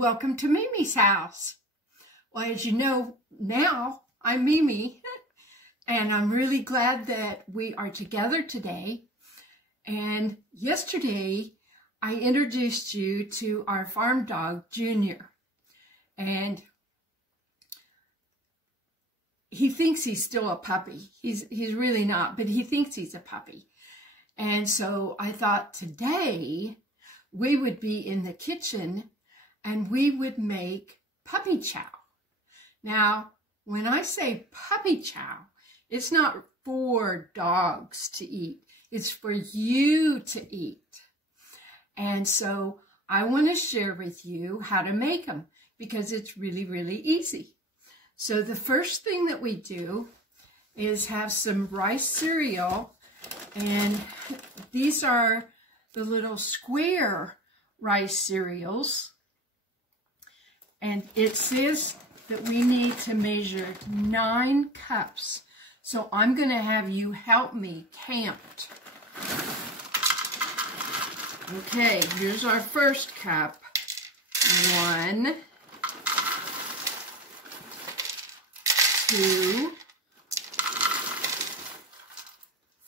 welcome to Mimi's house. Well, as you know, now I'm Mimi, and I'm really glad that we are together today. And yesterday, I introduced you to our farm dog, Junior, and he thinks he's still a puppy. He's really not, but he thinks he's a puppy. And so I thought today we would be in the kitchen and we would make puppy chow. Now, when I say puppy chow, it's not for dogs to eat. It's for you to eat. And so I want to share with you how to make them because it's really, really easy. So the first thing that we do is have some rice cereal, and these are the little square rice cereals. And it says that we need to measure 9 cups. So I'm going to have you help me count. Okay, here's our first cup. 1, 2,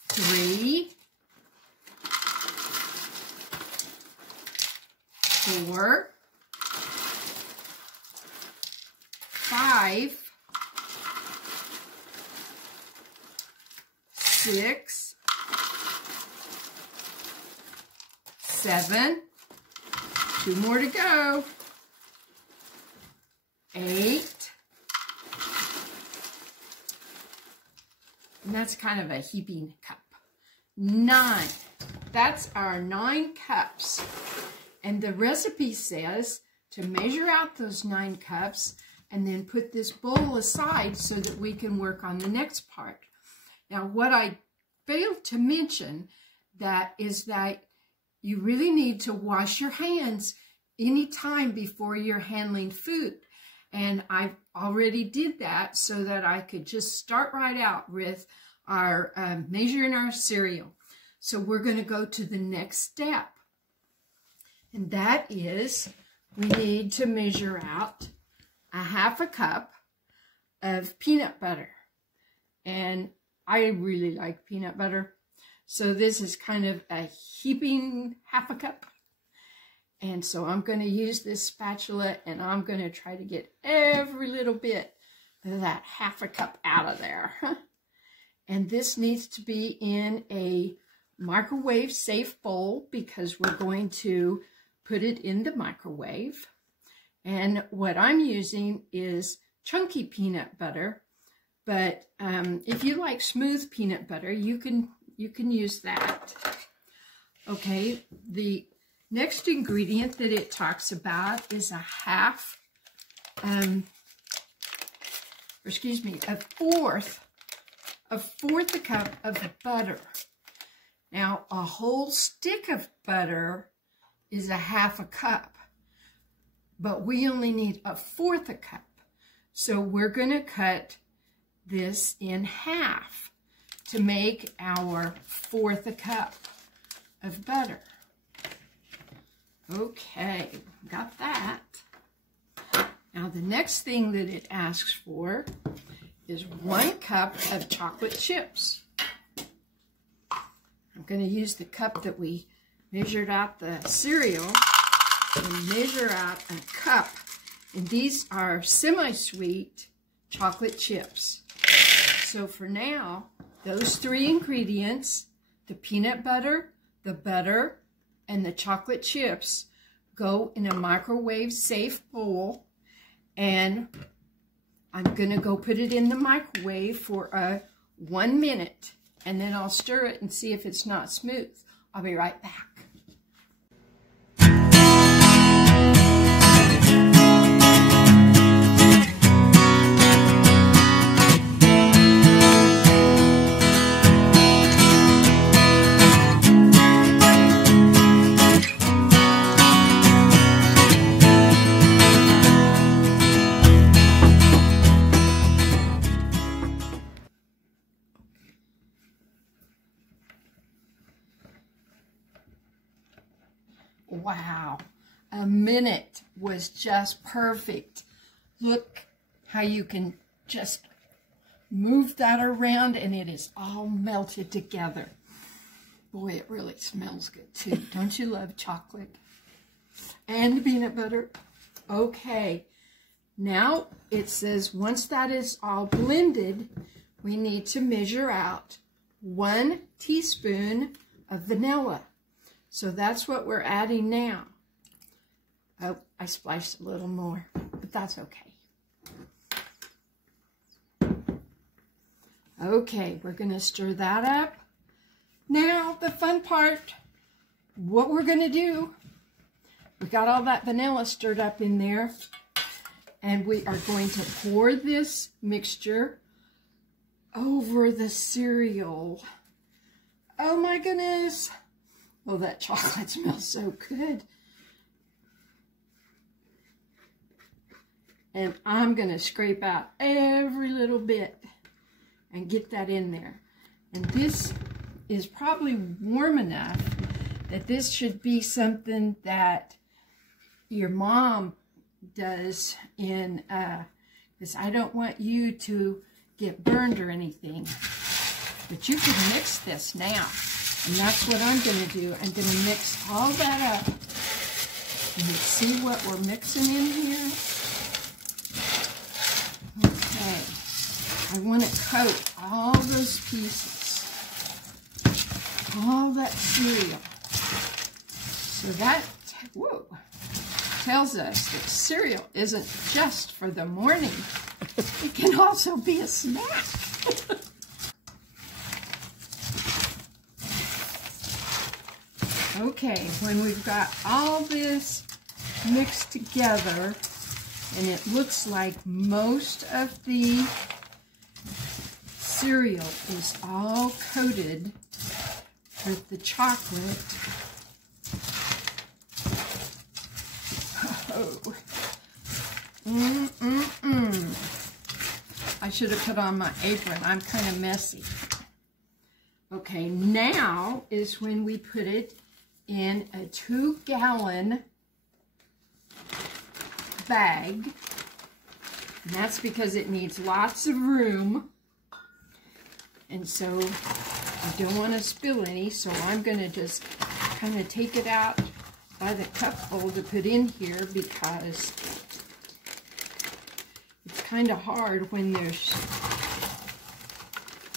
3, 4, 5, 6, 7, 2 more to go, 8, and that's kind of a heaping cup, 9. That's our 9 cups. And the recipe says to measure out those 9 cups and then put this bowl aside so that we can work on the next part. Now, what I failed to mention is that you really need to wash your hands anytime before you're handling food. And I already did that so that I could just start right out with our measuring our cereal. So we're going to go to the next step. And that is we need to measure out a 1/2 cup of peanut butter. And I really like peanut butter. So this is kind of a heaping 1/2 cup. And so I'm going to use this spatula and I'm going to try to get every little bit of that 1/2 cup out of there. And this needs to be in a microwave safe bowl because we're going to put it in the microwave. And what I'm using is chunky peanut butter. But if you like smooth peanut butter, you can use that. Okay, the next ingredient that it talks about is a fourth a cup of butter. Now, a whole stick of butter is a 1/2 cup, but we only need a 1/4 a cup. So we're going to cut this in half to make our 1/4 a cup of butter. Okay, got that. Now the next thing that it asks for is 1 cup of chocolate chips. I'm going to use the cup that we measured out the cereal and measure out a cup. And these are semi-sweet chocolate chips. So for now, those 3 ingredients, the peanut butter, the butter, and the chocolate chips, go in a microwave safe bowl. And I'm going to go put it in the microwave for 1 minute. And then I'll stir it and see if it's not smooth. I'll be right back. Wow, a minute was just perfect. Look how you can just move that around and it is all melted together. Boy, it really smells good too. Don't you love chocolate and peanut butter? Okay, now it says once that is all blended, we need to measure out 1 teaspoon of vanilla. So that's what we're adding now. Oh, I splashed a little more, but that's okay. Okay, we're going to stir that up. Now, the fun part, what we're going to do, we got all that vanilla stirred up in there, and we are going to pour this mixture over the cereal. Oh my goodness. Oh, that chocolate smells so good. And I'm going to scrape out every little bit and get that in there. And this is probably warm enough that this should be something that your mom does in, because I don't want you to get burned or anything. But you can mix this now. And that's what I'm going to do. I'm going to mix all that up. And you see what we're mixing in here? Okay. I want to coat all those pieces. All that cereal. So that, whoa, tells us that cereal isn't just for the morning. It can also be a snack. Okay, when we've got all this mixed together, and it looks like most of the cereal is all coated with the chocolate. Oh. I should have put on my apron. I'm kind of messy. Okay, now is when we put it in a 2-gallon bag. And that's because it needs lots of room. And so I don't want to spill any, so I'm going to just kind of take it out by the cupful to put in here because it's kind of hard when there's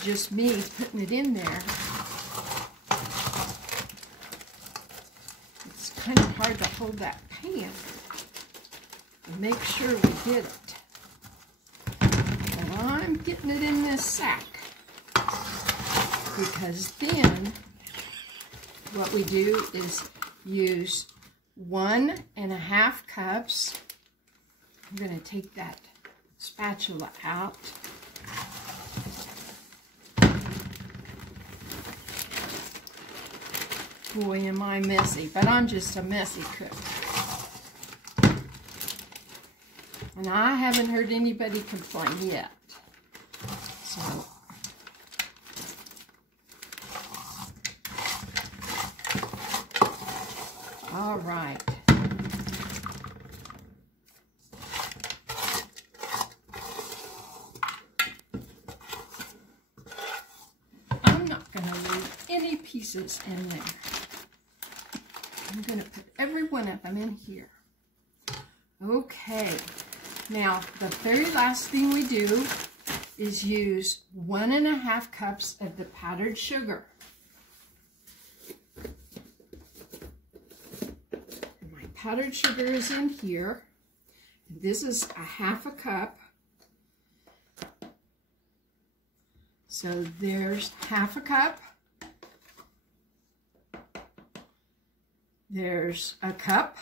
just me putting it in there. It's kind of hard to hold that pan and make sure we get it. But I'm getting it in this sack because then what we do is use 1.5 cups. I'm going to take that spatula out. Boy, am I messy, but I'm just a messy cook. And I haven't heard anybody complain yet. So, all right. I'm not going to leave any pieces in there. I'm going to put every one of them in here. Okay. Now, the very last thing we do is use 1.5 cups of the powdered sugar. And my powdered sugar is in here. This is 1/2 cup. So there's 1/2 cup. There's a cup.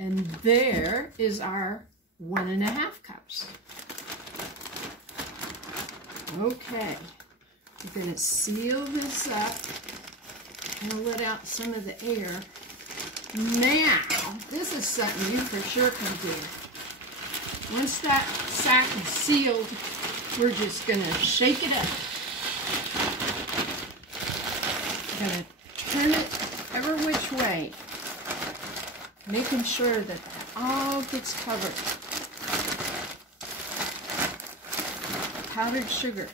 And there is our 1.5 cups. Okay, we're going to seal this up and let out some of the air. Now, this is something you for sure can do. Once that sack is sealed, we're just going to shake it up. going to turn it every which way, making sure that all gets covered. Powdered sugar.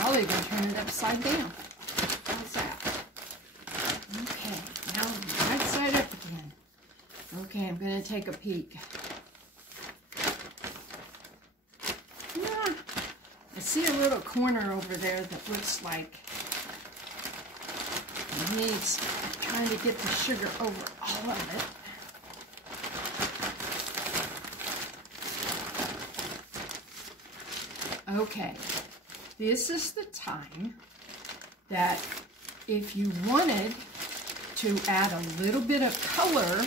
I'll even turn it upside down. How's that? Okay, now right side up again. Okay, I'm going to take a peek. Yeah, I see a little corner over there that looks like it needs trying to get the sugar over all of it. Okay, this is the time that if you wanted to add a little bit of color,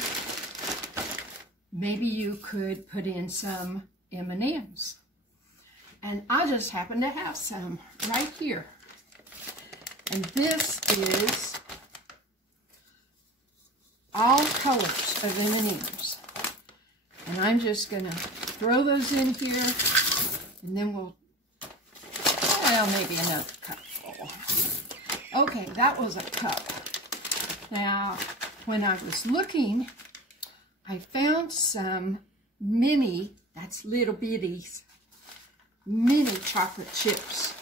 maybe you could put in some M&Ms. And I just happen to have some right here. And this is all colors of M&Ms. And I'm just going to throw those in here, and then we'll, well, maybe another cup full. Okay, that was a cup. Now, when I was looking, I found some mini, that's little bitties, mini chocolate chips.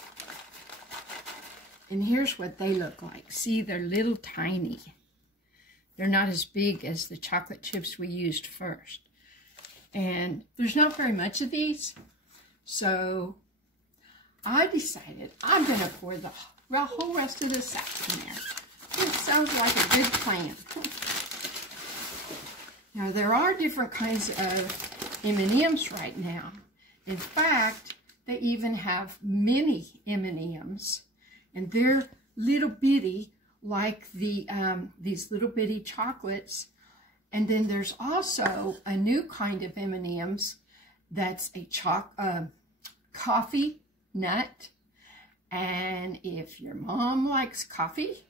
And here's what they look like. See, they're little tiny. They're not as big as the chocolate chips we used first. And there's not very much of these. So I decided I'm going to pour the whole rest of the sack in there. It sounds like a good plan. Now, there are different kinds of M&Ms right now. In fact, they even have mini M&Ms. And they're little bitty, like the these little bitty chocolates. And then there's also a new kind of M&Ms that's a coffee nut. And if your mom likes coffee,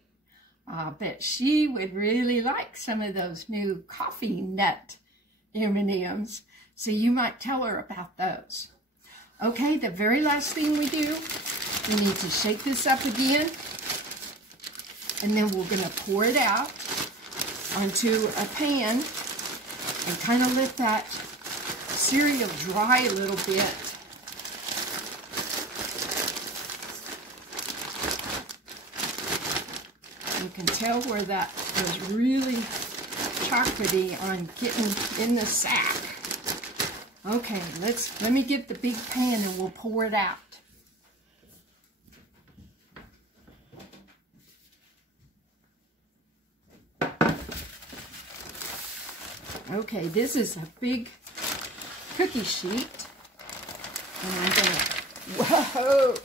I bet she would really like some of those new coffee nut M&Ms. So you might tell her about those. Okay, the very last thing we do, we need to shake this up again, and then we're going to pour it out onto a pan and kind of let that cereal dry a little bit. You can tell where that was really chocolatey on getting in the sack. Okay, let me get the big pan and we'll pour it out. Okay, this is a big cookie sheet. And I'm gonna, whoa!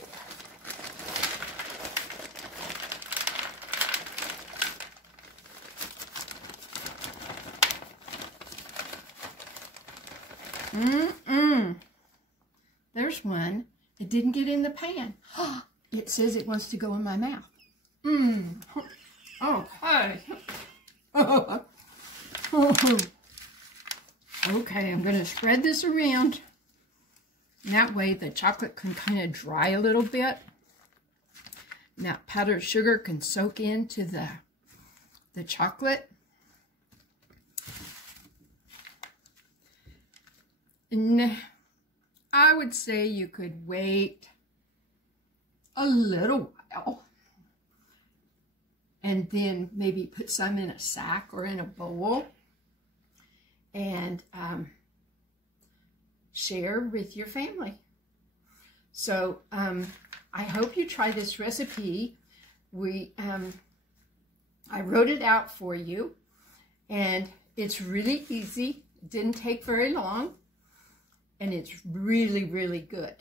There's one. It didn't get in the pan. It says it wants to go in my mouth. Okay. Okay, I'm going to spread this around. And that way the chocolate can kind of dry a little bit. And that powdered sugar can soak into the chocolate. And I would say you could wait a little while and then maybe put some in a sack or in a bowl and share with your family. So I hope you try this recipe. I wrote it out for you, and it's really easy. It didn't take very long. And it's really, really good,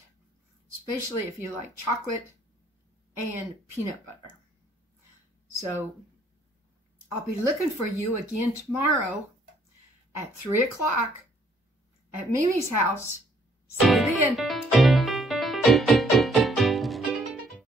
especially if you like chocolate and peanut butter. So I'll be looking for you again tomorrow at 3 o'clock at Mimi's house. See you then.